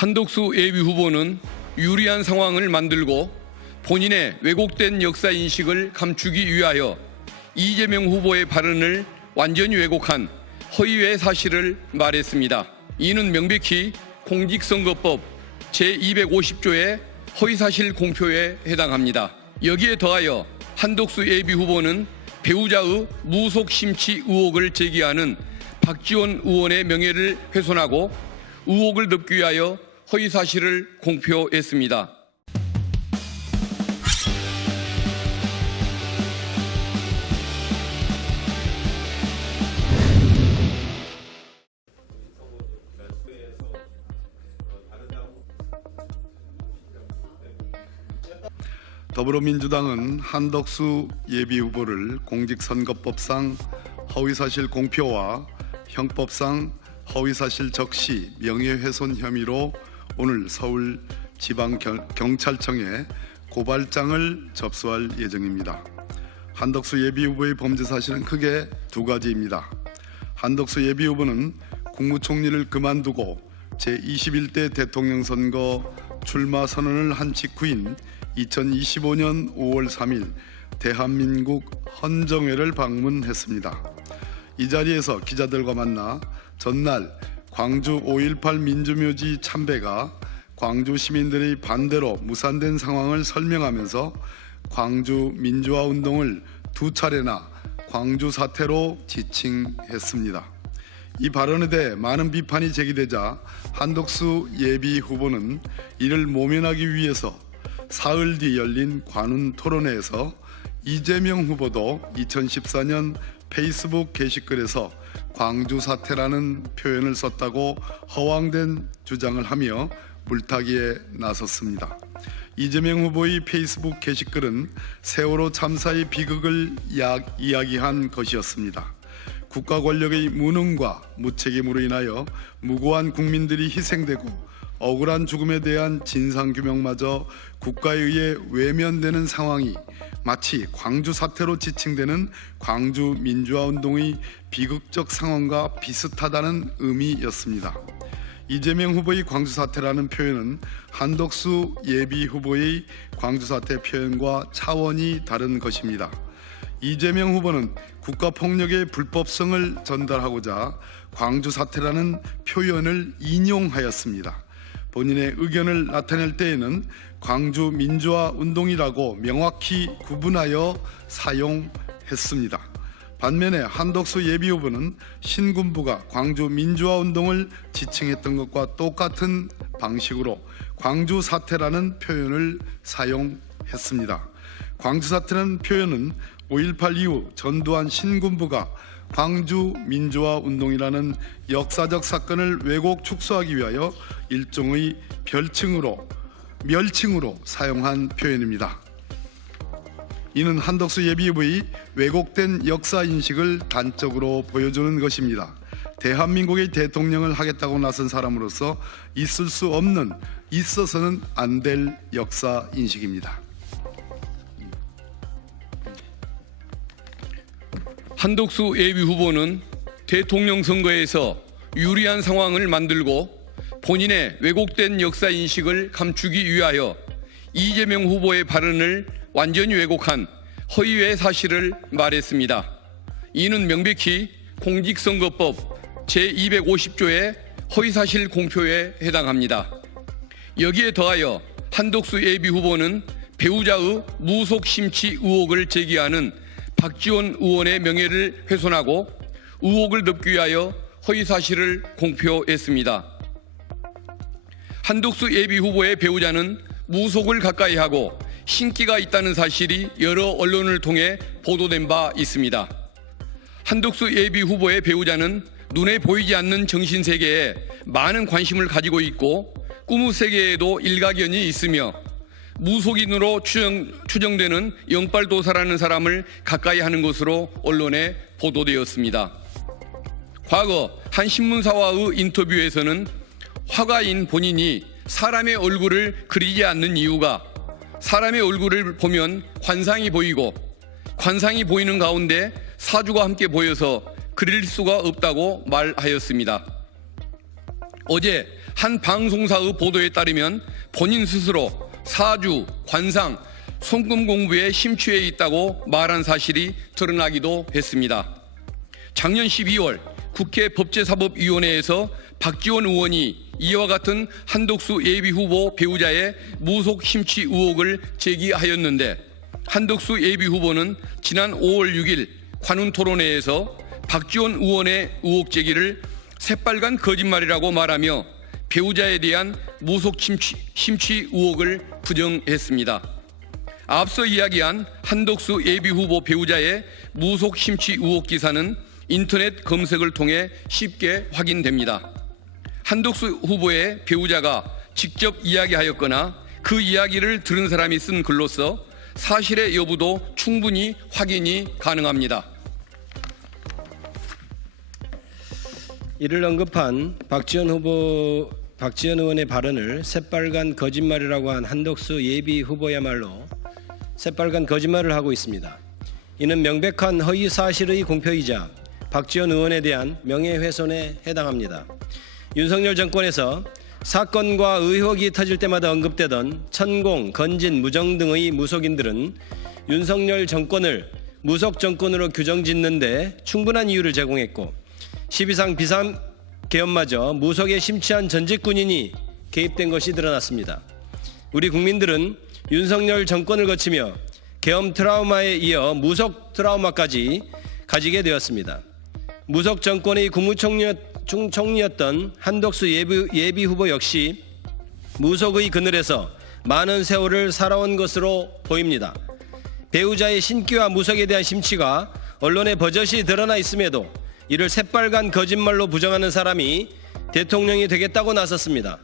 한덕수 예비후보는 유리한 상황을 만들고 본인의 왜곡된 역사 인식을 감추기 위하여 이재명 후보의 발언을 완전히 왜곡한 허위의 사실을 말했습니다. 이는 명백히 공직선거법 제250조의 허위사실 공표에 해당합니다. 여기에 더하여 한덕수 예비후보는 배우자의 무속 심취 의혹을 제기하는 박지원 의원의 명예를 훼손하고 의혹을 덮기 위하여 허위사실을 공표했습니다. 더불어민주당은 한덕수 예비후보를 공직선거법상 허위사실 공표와 형법상 허위사실 적시 명예훼손 혐의로 오늘 서울지방경찰청에 고발장을 접수할 예정입니다. 한덕수 예비후보의 범죄 사실은 크게 두 가지입니다. 한덕수 예비후보는 국무총리를 그만두고 제21대 대통령 선거 출마 선언을 한 직후인 2025년 5월 3일 대한민국 헌정회를 방문했습니다. 이 자리에서 기자들과 만나 전날 광주 5.18 민주묘지 참배가 광주 시민들의 반대로 무산된 상황을 설명하면서 광주 민주화 운동을 두 차례나 광주 사태로 지칭했습니다. 이 발언에 대해 많은 비판이 제기되자 한덕수 예비 후보는 이를 모면하기 위해서 사흘 뒤 열린 관훈 토론회에서 이재명 후보도 2014년 페이스북 게시글에서 광주 사태라는 표현을 썼다고 허황된 주장을 하며 물타기에 나섰습니다. 이재명 후보의 페이스북 게시글은 세월호 참사의 비극을 이야기한 것이었습니다. 국가 권력의 무능과 무책임으로 인하여 무고한 국민들이 희생되고 억울한 죽음에 대한 진상규명마저 국가에 의해 외면되는 상황이 마치 광주 사태로 지칭되는 광주 민주화운동의 비극적 상황과 비슷하다는 의미였습니다. 이재명 후보의 광주 사태라는 표현은 한덕수 예비 후보의 광주 사태 표현과 차원이 다른 것입니다. 이재명 후보는 국가폭력의 불법성을 전달하고자 광주 사태라는 표현을 인용하였습니다. 본인의 의견을 나타낼 때에는 광주 민주화 운동이라고 명확히 구분하여 사용했습니다. 반면에 한덕수 예비 후보는 신군부가 광주 민주화 운동을 지칭했던 것과 똑같은 방식으로 광주 사태라는 표현을 사용했습니다. 광주 사태라는 표현은 5.18 이후 전두환 신군부가 광주 민주화 운동이라는 역사적 사건을 왜곡 축소하기 위하여 일종의 멸칭으로 사용한 표현입니다. 이는 한덕수 예비후보의 왜곡된 역사 인식을 단적으로 보여주는 것입니다. 대한민국의 대통령을 하겠다고 나선 사람으로서 있을 수 없는, 있어서는 안 될 역사 인식입니다. 한덕수 예비후보는 대통령 선거에서 유리한 상황을 만들고 본인의 왜곡된 역사 인식을 감추기 위하여 이재명 후보의 발언을 완전히 왜곡한 허위의 사실을 말했습니다. 이는 명백히 공직선거법 제250조의 허위사실 공표에 해당합니다. 여기에 더하여 한덕수 예비후보는 배우자의 무속 심취 의혹을 제기하는 박지원 의원의 명예를 훼손하고 의혹을 덮기 위하여 허위사실을 공표했습니다. 한덕수 예비후보의 배우자는 무속을 가까이 하고 신기가 있다는 사실이 여러 언론을 통해 보도된 바 있습니다. 한덕수 예비후보의 배우자는 눈에 보이지 않는 정신세계에 많은 관심을 가지고 있고 꿈의 세계에도 일가견이 있으며 무속인으로 추정되는 영빨도사라는 사람을 가까이 하는 것으로 언론에 보도되었습니다. 과거 한 신문사와의 인터뷰에서는 화가인 본인이 사람의 얼굴을 그리지 않는 이유가 사람의 얼굴을 보면 관상이 보이고 관상이 보이는 가운데 사주가 함께 보여서 그릴 수가 없다고 말하였습니다. 어제 한 방송사의 보도에 따르면 본인 스스로 사주, 관상, 송금 공부에 심취해 있다고 말한 사실이 드러나기도 했습니다. 작년 12월 국회 법제사법위원회에서 박지원 의원이 이와 같은 한덕수 예비후보 배우자의 무속 심취 의혹을 제기하였는데 한덕수 예비후보는 지난 5월 6일 관훈토론회에서 박지원 의원의 의혹 제기를 새빨간 거짓말이라고 말하며 배우자에 대한 무속 심취 의혹을 부정했습니다. 앞서 이야기한 한덕수 예비후보 배우자의 무속 심취 의혹 기사는 인터넷 검색을 통해 쉽게 확인됩니다. 한덕수 후보의 배우자가 직접 이야기하였거나 그 이야기를 들은 사람이 쓴 글로서 사실의 여부도 충분히 확인이 가능합니다. 이를 언급한 박지원 의원의 발언을 새빨간 거짓말이라고 한 한덕수 예비 후보야말로 새빨간 거짓말을 하고 있습니다. 이는 명백한 허위 사실의 공표이자 박지원 의원에 대한 명예훼손에 해당합니다. 윤석열 정권에서 사건과 의혹이 터질 때마다 언급되던 천공, 건진, 무정 등의 무속인들은 윤석열 정권을 무속 정권으로 규정짓는 데 충분한 이유를 제공했고 12상 비상계엄마저 무속에 심취한 전직 군인이 개입된 것이 드러났습니다. 우리 국민들은 윤석열 정권을 거치며 계엄 트라우마에 이어 무속 트라우마까지 가지게 되었습니다. 무속 정권의 국무총리였던 한덕수 예비 후보 역시 무속의 그늘에서 많은 세월을 살아온 것으로 보입니다. 배우자의 신기와 무속에 대한 심취가 언론에 버젓이 드러나 있음에도 이를 새빨간 거짓말로 부정하는 사람이 대통령이 되겠다고 나섰습니다.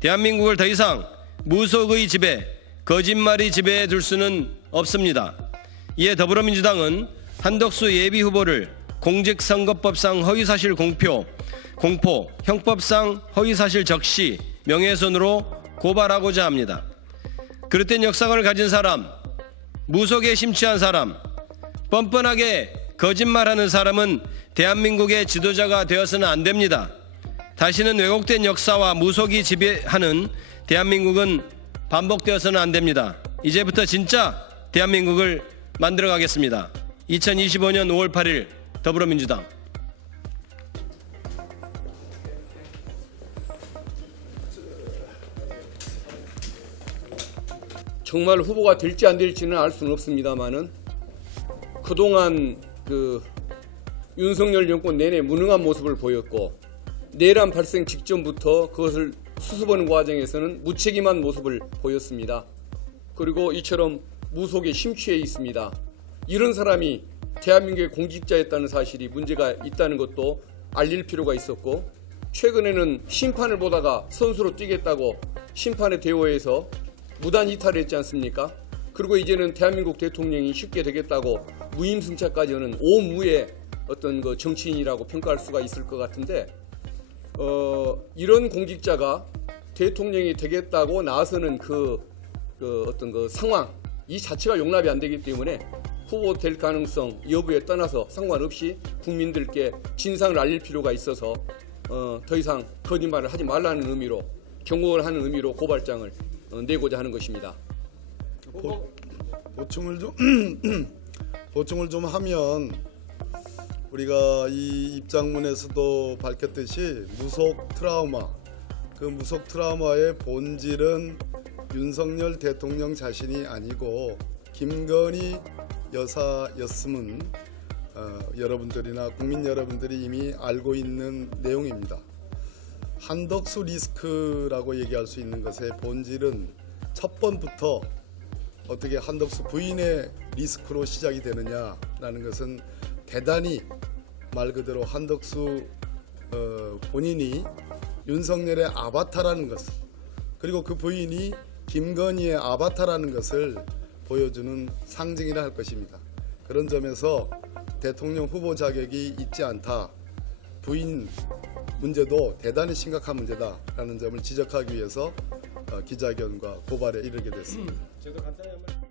대한민국을 더 이상 무속의 지배, 거짓말이 지배해 둘 수는 없습니다. 이에 더불어민주당은 한덕수 예비 후보를 공직선거법상 허위사실 공포, 형법상 허위사실 적시, 명예훼손으로 고발하고자 합니다. 그릇된 역사를 가진 사람, 무속에 심취한 사람, 뻔뻔하게 거짓말하는 사람은 대한민국의 지도자가 되어서는 안 됩니다. 다시는 왜곡된 역사와 무속이 지배하는 대한민국은 반복되어서는 안 됩니다. 이제부터 진짜 대한민국을 만들어 가겠습니다. 2025년 5월 8일 더불어민주당. 정말 후보가 될지 안 될지는 알 수는 없습니다만은 그동안 윤석열 정권 내내 무능한 모습을 보였고 내란 발생 직전부터 그것을 수습하는 과정에서는 무책임한 모습을 보였습니다. 그리고 이처럼 무속에 심취해 있습니다. 이런 사람이 대한민국의 공직자였다는 사실이 문제가 있다는 것도 알릴 필요가 있었고 최근에는 심판을 보다가 선수로 뛰겠다고 심판의 대우에서 무단 이탈했지 않습니까? 그리고 이제는 대한민국 대통령이 쉽게 되겠다고 무임승차까지 하는 오무의 어떤 정치인이라고 평가할 수가 있을 것 같은데 이런 공직자가 대통령이 되겠다고 나서는 어떤 상황 이 자체가 용납이 안 되기 때문에 후보 될 가능성 여부에 떠나서 상관없이 국민들께 진상을 알릴 필요가 있어서 더 이상 거짓말을 하지 말라는 의미로 경고를 하는 의미로 고발장을 내고자 하는 것입니다. 보충을 좀 하면 우리가 이 입장문에서도 밝혔듯이 무속 트라우마, 그 무속 트라우마의 본질은 윤석열 대통령 자신이 아니고 김건희 여사였음은 여러분들이나 국민 여러분들이 이미 알고 있는 내용입니다. 한덕수 리스크라고 얘기할 수 있는 것의 본질은 첫 번부터 어떻게 한덕수 부인의 리스크로 시작이 되느냐라는 것은 대단히 말 그대로 한덕수 본인이 윤석열의 아바타라는 것을 그리고 그 부인이 김건희의 아바타라는 것을 보여주는 상징이라 할 것입니다. 그런 점에서 대통령 후보 자격이 있지 않다. 부인 문제도 대단히 심각한 문제다라는 점을 지적하기 위해서 기자회견과 고발에 이르게 됐습니다. 저도 간단히 한번